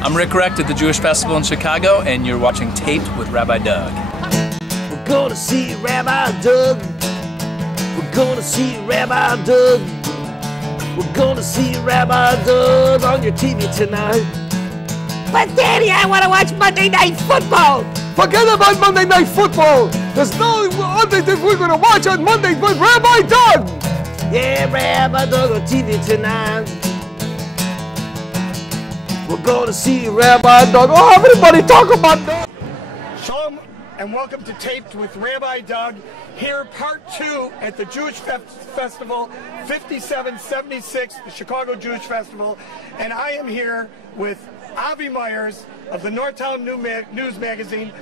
I'm Recht at the Jewish Festival in Chicago, and you're watching Taped with Rabbi Doug. We're gonna see Rabbi Doug. We're gonna see Rabbi Doug. We're gonna see Rabbi Doug on your TV tonight. But Daddy, I want to watch Monday Night Football. Forget about Monday Night Football. There's no other thing we're going to watch on Monday but Rabbi Doug. Yeah, Rabbi Doug on TV tonight. We're going to see Rabbi Doug. Oh, everybody talk about that. Shalom and welcome to Taped with Rabbi Doug. Here, part 2 at the Jewish Festival, 5776, the Chicago Jewish Festival. And I am here with Avy Meyers of the Northtown News Magazine.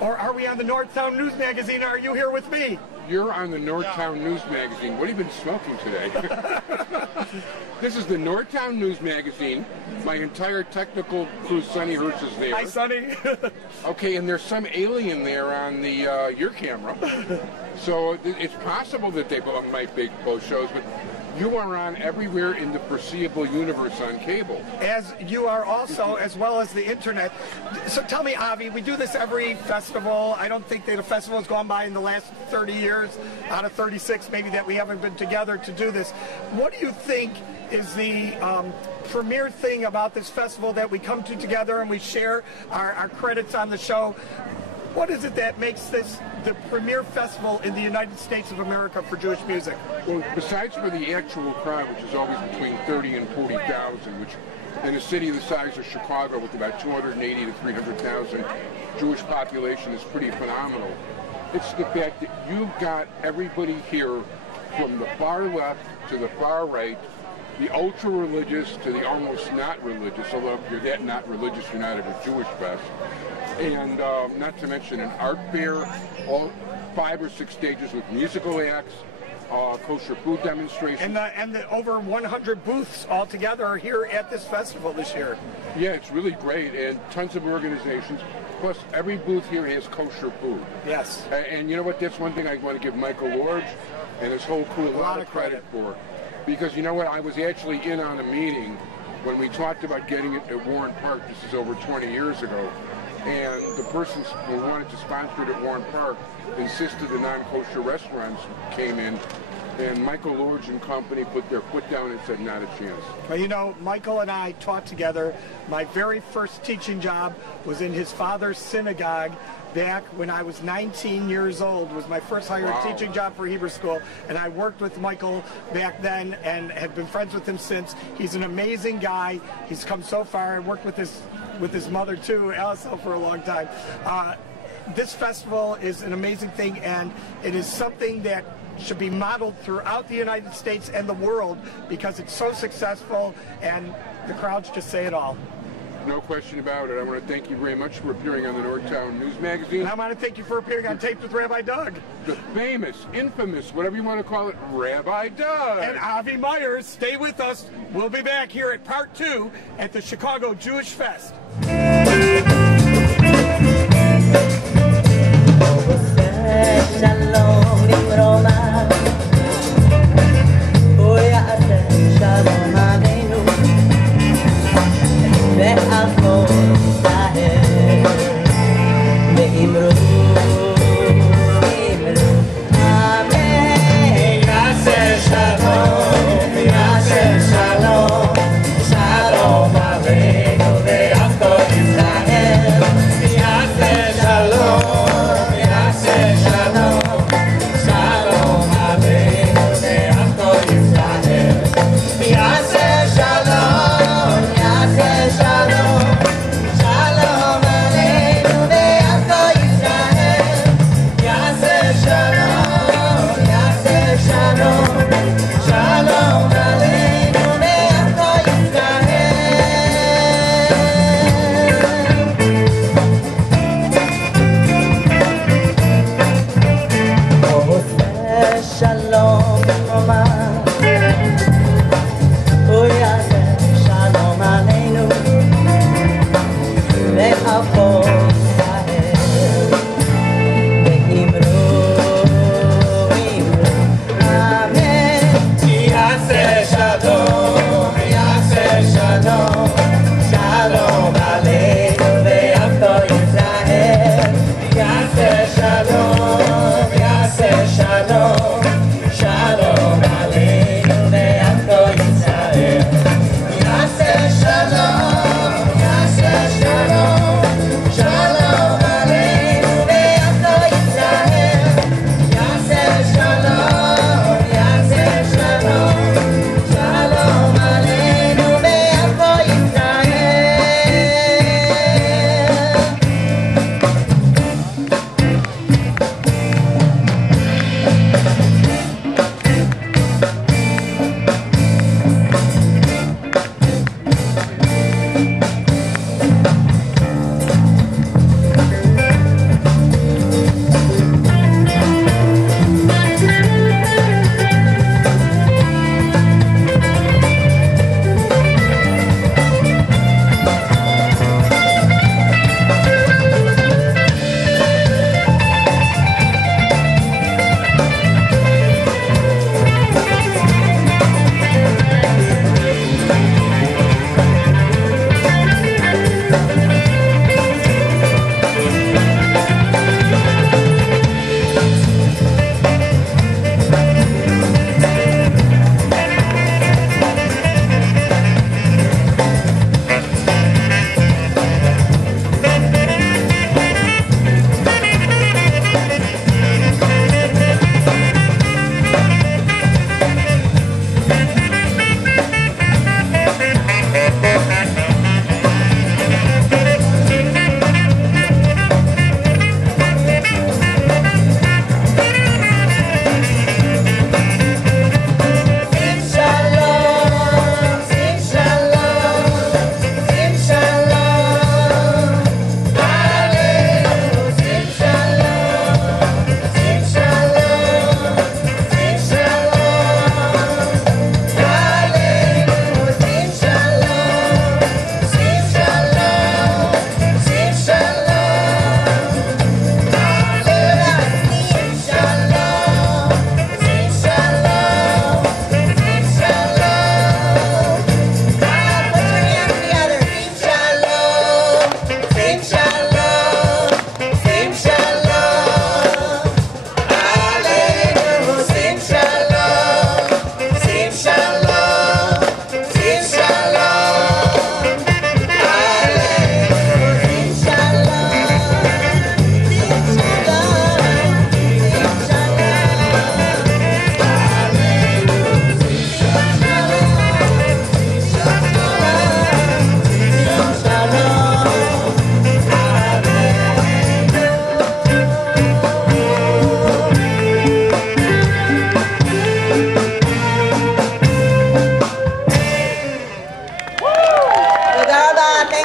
Or are we on the Northtown News Magazine? Are you here with me? You're on the Northtown News Magazine. What have you been smoking today? This is the Northtown News Magazine. My entire technical crew, Sonny Hertz, is there. Hi, Sonny. Okay, and there's some alien there on the your camera. So it's possible that they might be both shows, but you are on everywhere in the foreseeable universe on cable. As you are also, as well as the internet. So tell me, Avi, we do this every festival. I don't think that a festival has gone by in the last 30 years, out of 36 maybe, that we haven't been together to do this. What do you think is the premier thing about this festival, that we come to together and we share our credits on the show? What is it that makes this the premier festival in the United States of America for Jewish music? Well, besides for the actual crowd, which is always between 30 and 40,000, which in a city the size of Chicago with about 280 to 300,000 Jewish population is pretty phenomenal. It's the fact that you've got everybody here from the far left to the far right, the ultra-religious to the almost not religious, although if you're that not religious, you're not at a Jewish fest. And not to mention an art fair, all 5 or 6 stages with musical acts, kosher food demonstrations. And the over 100 booths altogether are here at this festival this year. Yeah, it's really great, and tons of organizations. Plus, every booth here has kosher food. Yes. And you know what? That's one thing I want to give Michael Lorge and his whole crew a lot of credit for. Because you know what? I was actually in on a meeting when we talked about getting it at Warren Park. This is over 20 years ago. And the person who wanted to sponsor it at Warren Park insisted the non-kosher restaurants came in, and Michael Lorge and company put their foot down and said, not a chance. Well, you know, Michael and I taught together. My very first teaching job was in his father's synagogue back when I was 19 years old. It was my first hired teaching job for Hebrew school, and I worked with Michael back then and have been friends with him since. He's an amazing guy. He's come so far. I worked with his mother too, also, for a long time. This festival is an amazing thing, and it is something that should be modeled throughout the United States and the world because it's so successful and the crowds just say it all. No question about it. I want to thank you very much for appearing on the Northtown News Magazine. And I want to thank you for appearing on Taped with Rabbi Doug. The famous, infamous, whatever you want to call it, Rabbi Doug. And Avy Meyers, stay with us. We'll be back here at part 2 at the Chicago Jewish Fest. Shalom.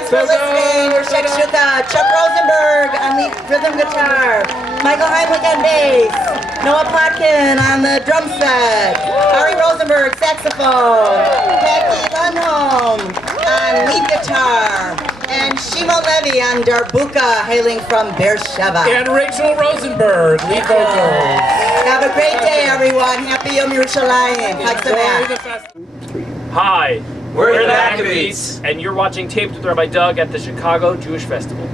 Thanks for listening. We're Shakshuka. Chuck Rosenberg on the rhythm guitar. Michael Heimlich on bass. Noah Plotkin on the drum set. Ari Rosenberg, saxophone. Becky Lundholm on lead guitar. And Shimon Levy on darbuka, hailing from Beersheba. And Rachel Rosenberg, lead vocals. Have a great day, everyone. Happy Yom Yerushalayim. Chag Sameach. Hi, We're the Maccabeats. and you're watching Taped with Rabbi Doug at the Chicago Jewish Festival.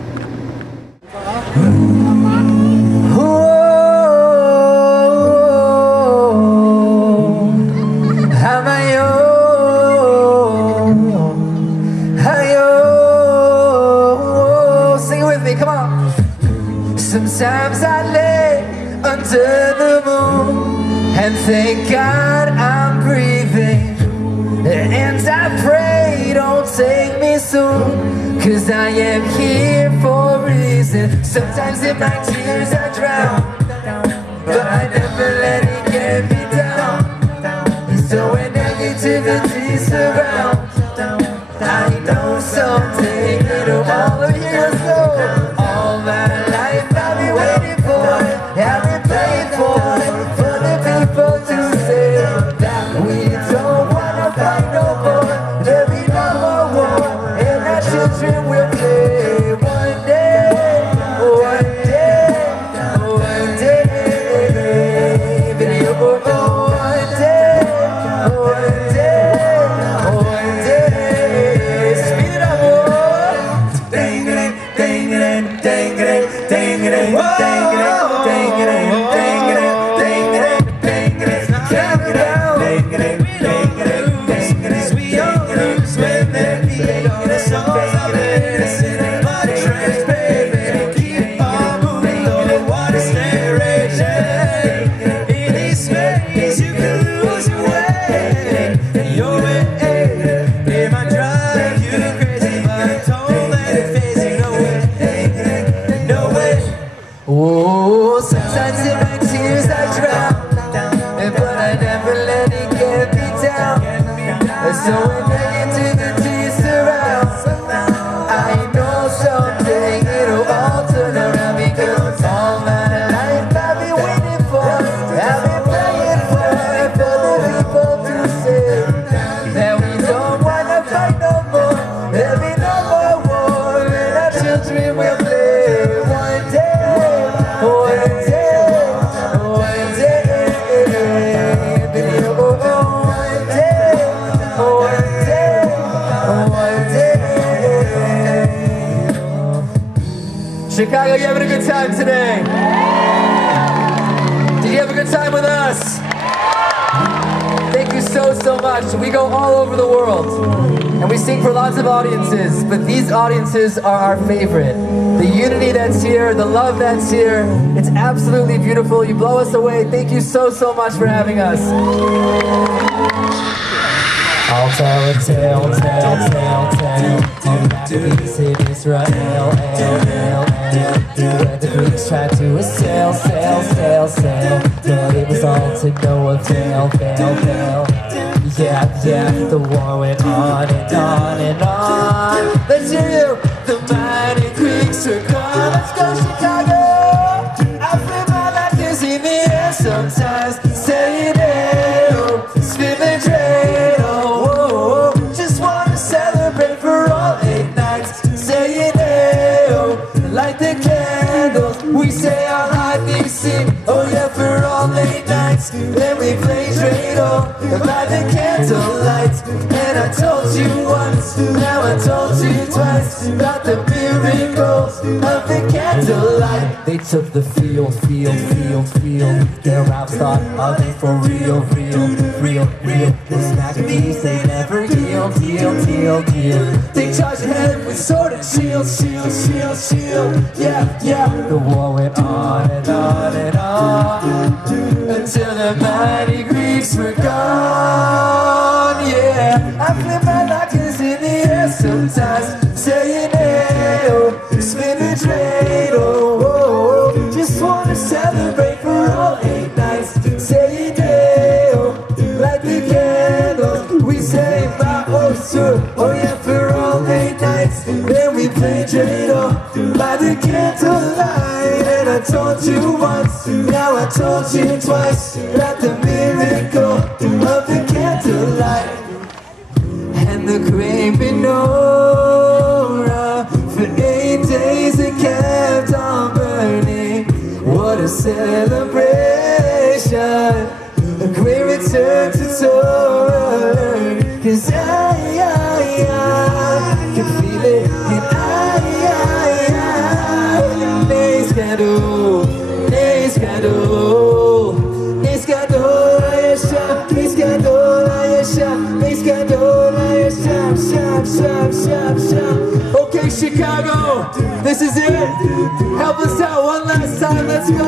Sometimes I lay under the moon and thank God I'm breathing, and I pray don't take me soon, 'cause I am here for a reason. Sometimes in my tears I drown, but I never let it get me down. So when negativity surrounds, I know someday it'll all heal. So all my life I've been waiting for it, I've been praying for it, for the people to say that we don't wanna fight no more. There'll be no more war, and our children will play. One day, one day, one day, video, one day, one day, one day. Speed it up, boy. Dang it, dang it, dang it, dang it, dang it. Oh, sometimes in my tears I drown, but I never let it get me down. So when negativity surrounds, I know someday it'll all turn around, because all my life I've been waiting for, I've been praying for the people to say that we don't wanna fight no more. There'll be no more war, and our children will play. One day, one day, one day, video, one day, one day, one day. Chicago, you having a good time today? Did you have a good time with us? Thank you so much. We go all over the world, and we sing for lots of audiences, but these audiences are our favorite. The unity that's here, the love that's here, it's absolutely beautiful. You blow us away. Thank you so much for having us. I'll tell a tale, Maccabees in Israel, where the Greeks tried to sail, but it was all to no avail, Yeah, the war went on and on and on. Let's hear you. The mighty Greeks are gone. Let's go, Chicago. I feel my life is in the air sometimes. Say it, spin the dreidel. Just wanna celebrate for all 8 nights. Say it, light the candles. We say our life sing. Oh yeah, for all 8 nights. Then we play dreidel by the candlelight. And I told you once, now I told you twice, about the miracles of the candlelight. They took the field. Their raps thought of it for real. This Maccabees, they never healed. They charged ahead with sword and shield. Yeah. The war went on and on and on, until the mighty Greeks were gone. Yeah, I flip my lockers in the air sometimes, saying, hey, spin the dreidel. Just wanna celebrate for all 8 nights. Say it, like the candles. We say, oh yeah, for all 8 nights. Then by the candlelight. And I told you once, now I told you twice, about the miracle of the candlelight. And the great menorah, for 8 days it kept on burning. What a celebration, a great return to Torah learning. 'Cause I can feel it, and Nes Gadol, Nes Gadol, Nes Gadol Hayesha, Nes Gadol Hayesha, Nes Gadol Hayesha, sham, sham, sham, sham. Okay, Chicago, this is it. Help us out one last time, let's go.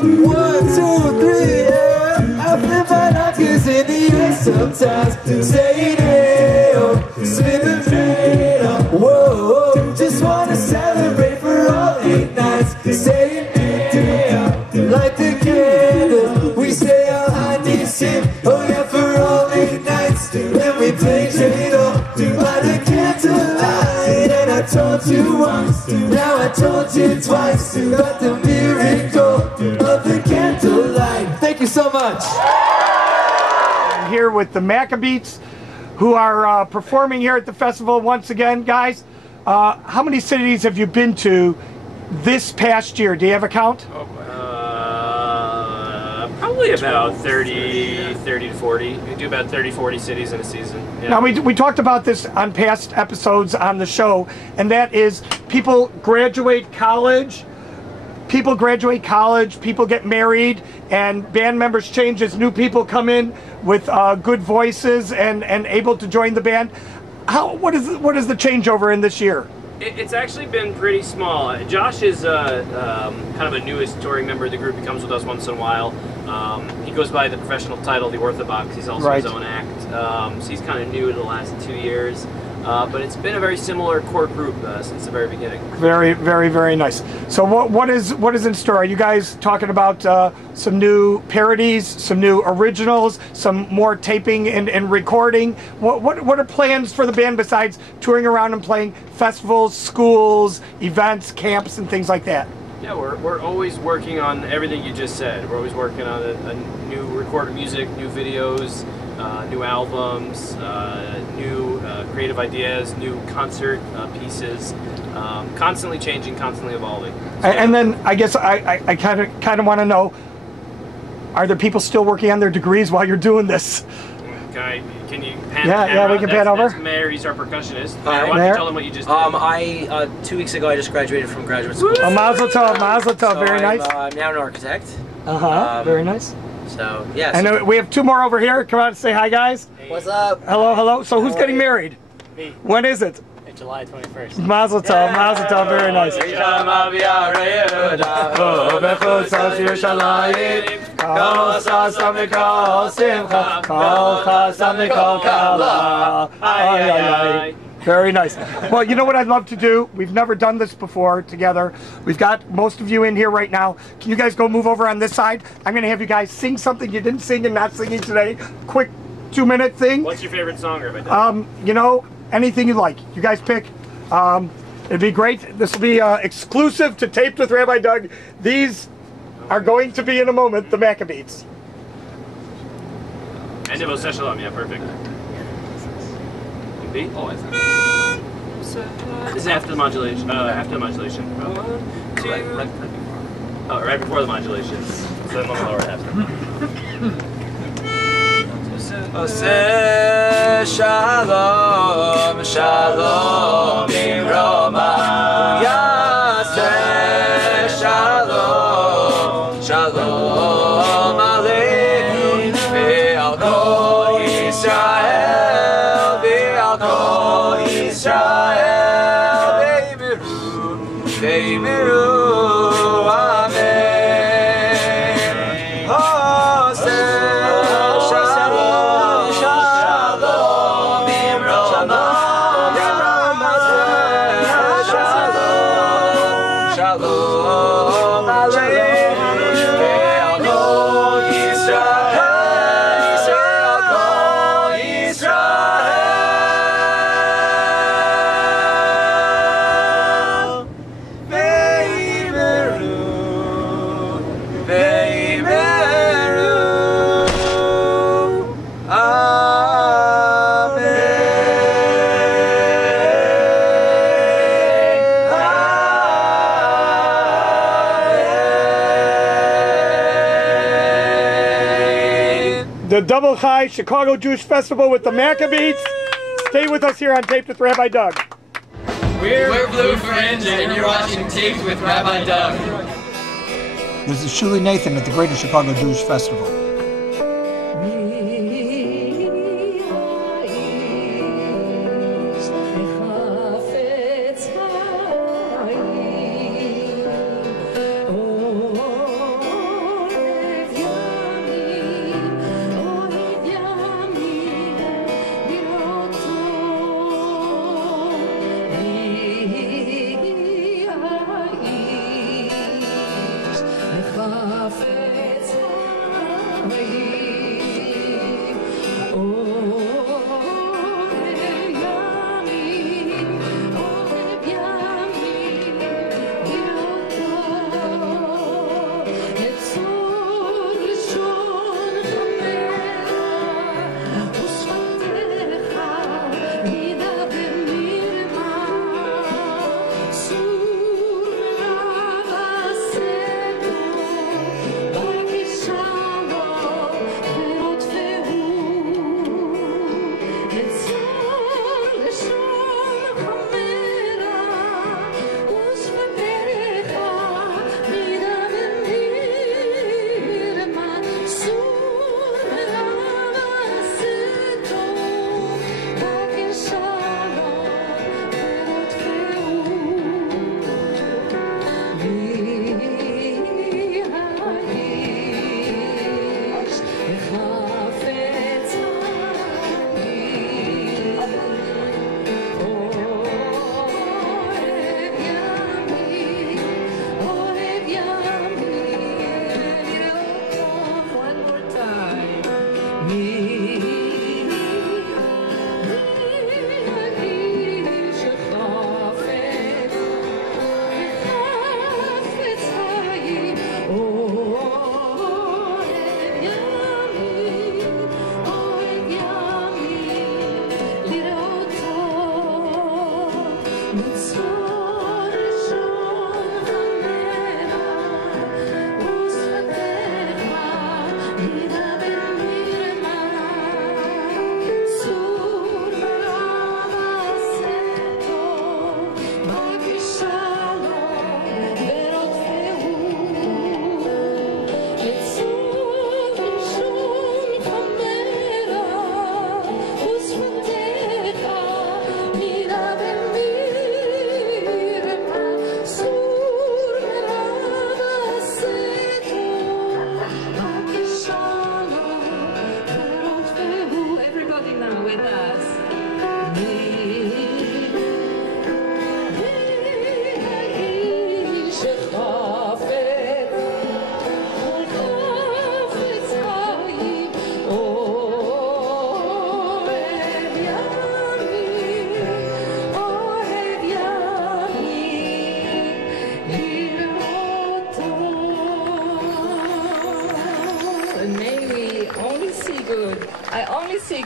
1, 2, 3, yeah. I flip my knockers in the air sometimes. Say nail, spin the fail. Whoa, just wanna celebrate for all 8 nights. Say nail, light the candle. We say our Hanisim. Oh yeah, for all 8 nights. Then we play Dreidel by the candlelight. And I told you once, now I told you twice, about the miracle of the candlelight. Thank you so much. I'm here with the Maccabeats, who are performing here at the festival once again. Guys, how many cities have you been to this past year? Do you have a count? Probably about 30 to 40. We do about 30, 40 cities in a season. Yeah. Now, we talked about this on past episodes on the show, and that is people graduate college, people get married, and band members change as new people come in with good voices and able to join the band. What is the changeover in this year? It's actually been pretty small. Josh is kind of a newest touring member of the group. He comes with us once in a while. He goes by the professional title, the Orthodox. He's also his own act. So he's kind of new to the last 2 years. But it's been a very similar core group since the very beginning. Very, very, very nice. So what is in store? Are you guys talking about some new parodies, some new originals, some more taping and recording? What are plans for the band besides touring around and playing festivals, schools, events, camps, and things like that? Yeah, we're always working on everything you just said. We're always working on a new recorded music, new videos, new albums, new creative ideas, new concert pieces, constantly changing, constantly evolving. So, and then I guess I kind of want to know, are there people still working on their degrees while you're doing this? Can you pan? Yeah, we can pan over. That's Maynard, he's our percussionist. Why don't you tell them what you just did? 2 weeks ago I just graduated from graduate school. Oh, mazel tov, mazel tov, very nice. I'm now an architect. Very nice. So, yeah. And we have 2 more over here. Come on and say hi, guys. Hey. What's up? Hello, hello. So who's getting married? Me. When is it? July 21st. Mazel tov, mazel tov, very nice. Very nice. Well, you know what I'd love to do? We've never done this before together. We've got most of you in here right now. Can you guys go move over on this side? I'm going to have you guys sing something you didn't sing and not singing today. Quick 2-minute thing. What's your favorite song, Rabbi Doug? You know, anything you like. You guys pick. It'd be great. This will be exclusive to Taped with Rabbi Doug. These are going to be in a moment the Maccabeats. And Nivo Seshalom, yeah, perfect. B? Oh, this is after the modulation. After the modulation. 1, 2. Right before the modulation. So then on the lower half. Oseh shalom, shalom b'roma. Yaseh shalom, shalom aleinu ve'al kol Yisrael, ve'al kol Yisrael ve'imiru, amen. Oseh shalom, shalom b'roma. Shalom aleinu ve'al kol Yisrael, ve'al kol Yisrael, the Double High Chicago Jewish Festival with the Maccabeats. Stay with us here on Taped with Rabbi Doug. We're Blue Fringe, and you're watching Taped with Rabbi Doug. This is Shuly Nathan at the Greater Chicago Jewish Festival.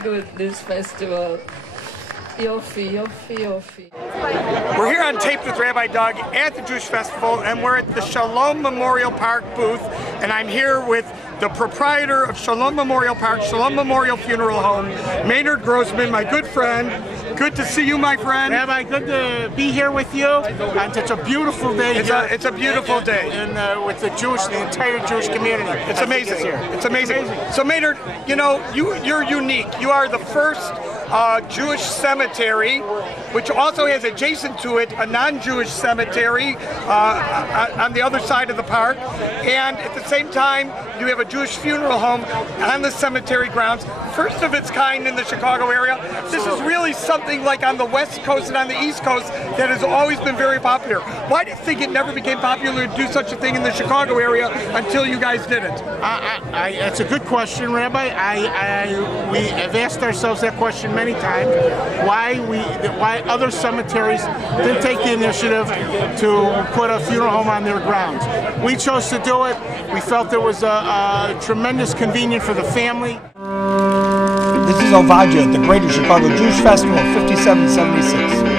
Good this festival. Yofi, yofi, yofi. We're here on Taped with Rabbi Doug at the Jewish Festival, and we're at the Shalom Memorial Park booth, and I'm here with the proprietor of Shalom Memorial Park, Shalom Memorial Funeral Home, Maynard Grossman, my good friend. Good to see you, my friend. Rabbi, good to be here with you on such a beautiful day. It's a beautiful day. And with the entire Jewish community. It's amazing. It's amazing. So Maynard, you know, you're unique. You are the first Jewish cemetery, which also has adjacent to it a non-Jewish cemetery on the other side of the park. And at the same time, you have a Jewish funeral home on the cemetery grounds. First of its kind in the Chicago area. This is really something like on the West Coast and on the East Coast that has always been very popular. Why do you think it never became popular to do such a thing in the Chicago area until you guys did it? It's a good question, Rabbi. We have asked ourselves that question many times. Why other cemeteries didn't take the initiative to put a funeral home on their grounds. We chose to do it. We felt it was a tremendous convenience for the family. This is Ovadya at the Greater Chicago Jewish Festival 5776.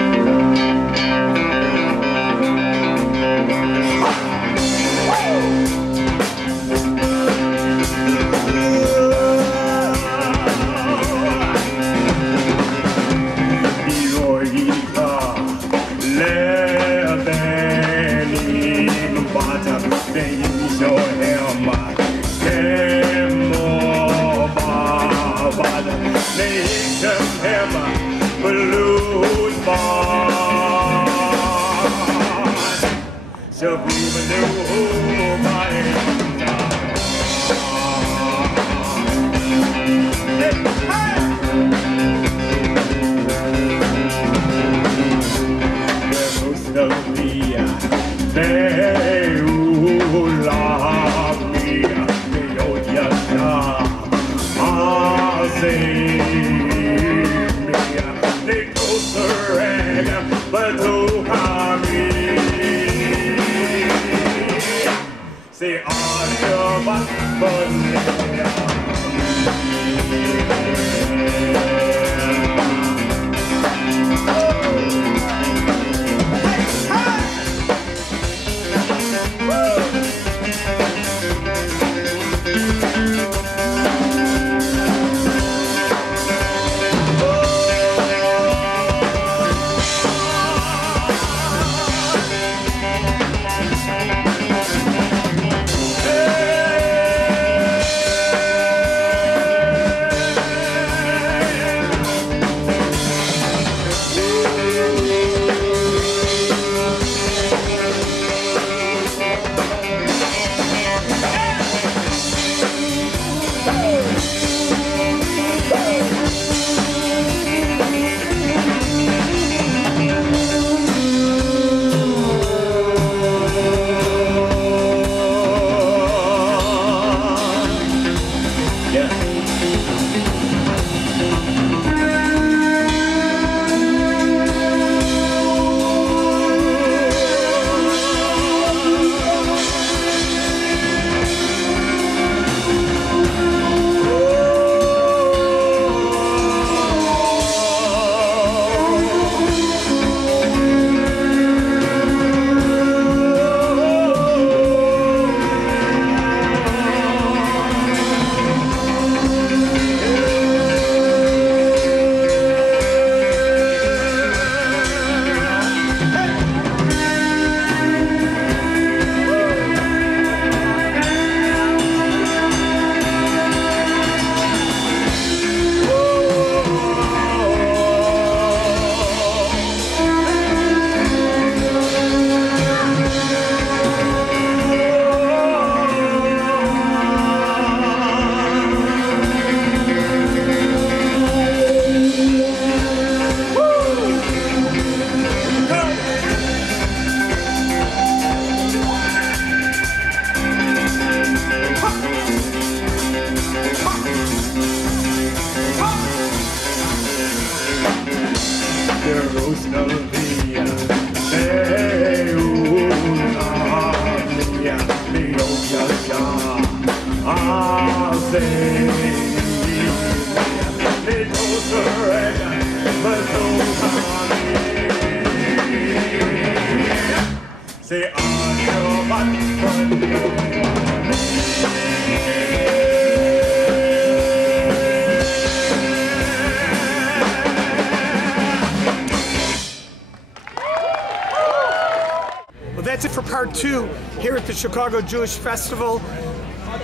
That's it for part 2 here at the Chicago Jewish Festival.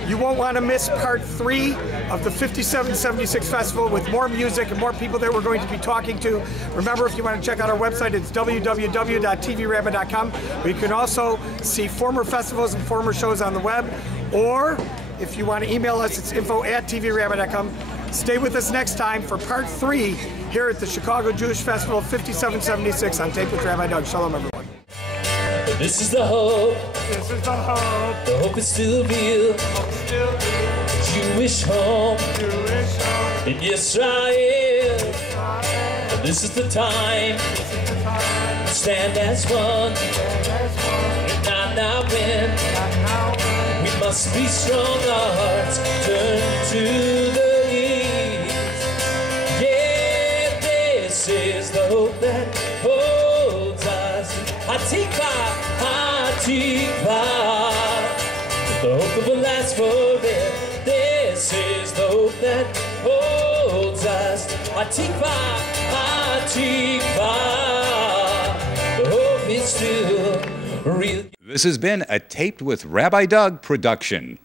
You won't want to miss part 3 of the 5776 Festival with more music and more people that we're going to be talking to. Remember, if you want to check out our website, it's www.tvrabbi.com, where you can also see former festivals and former shows on the web. Or if you want to email us, it's info@tvrabbi.com. Stay with us next time for part 3 here at the Chicago Jewish Festival 5776 on Tape with Rabbi Doug. Shalom, everyone. This is the hope. This is the hope. The hope is still real. Jewish home. In Yisrael. And this is the time. Stand as one. And not win. We must be strong. Our hearts turn to the east. Yeah, this is the hope that holds us. Hatikva, Hatikva, the hope that will last forever. This is the hope that holds us. Hatikva, Hatikva, the hope is still real. This has been a Taped with Rabbi Doug production.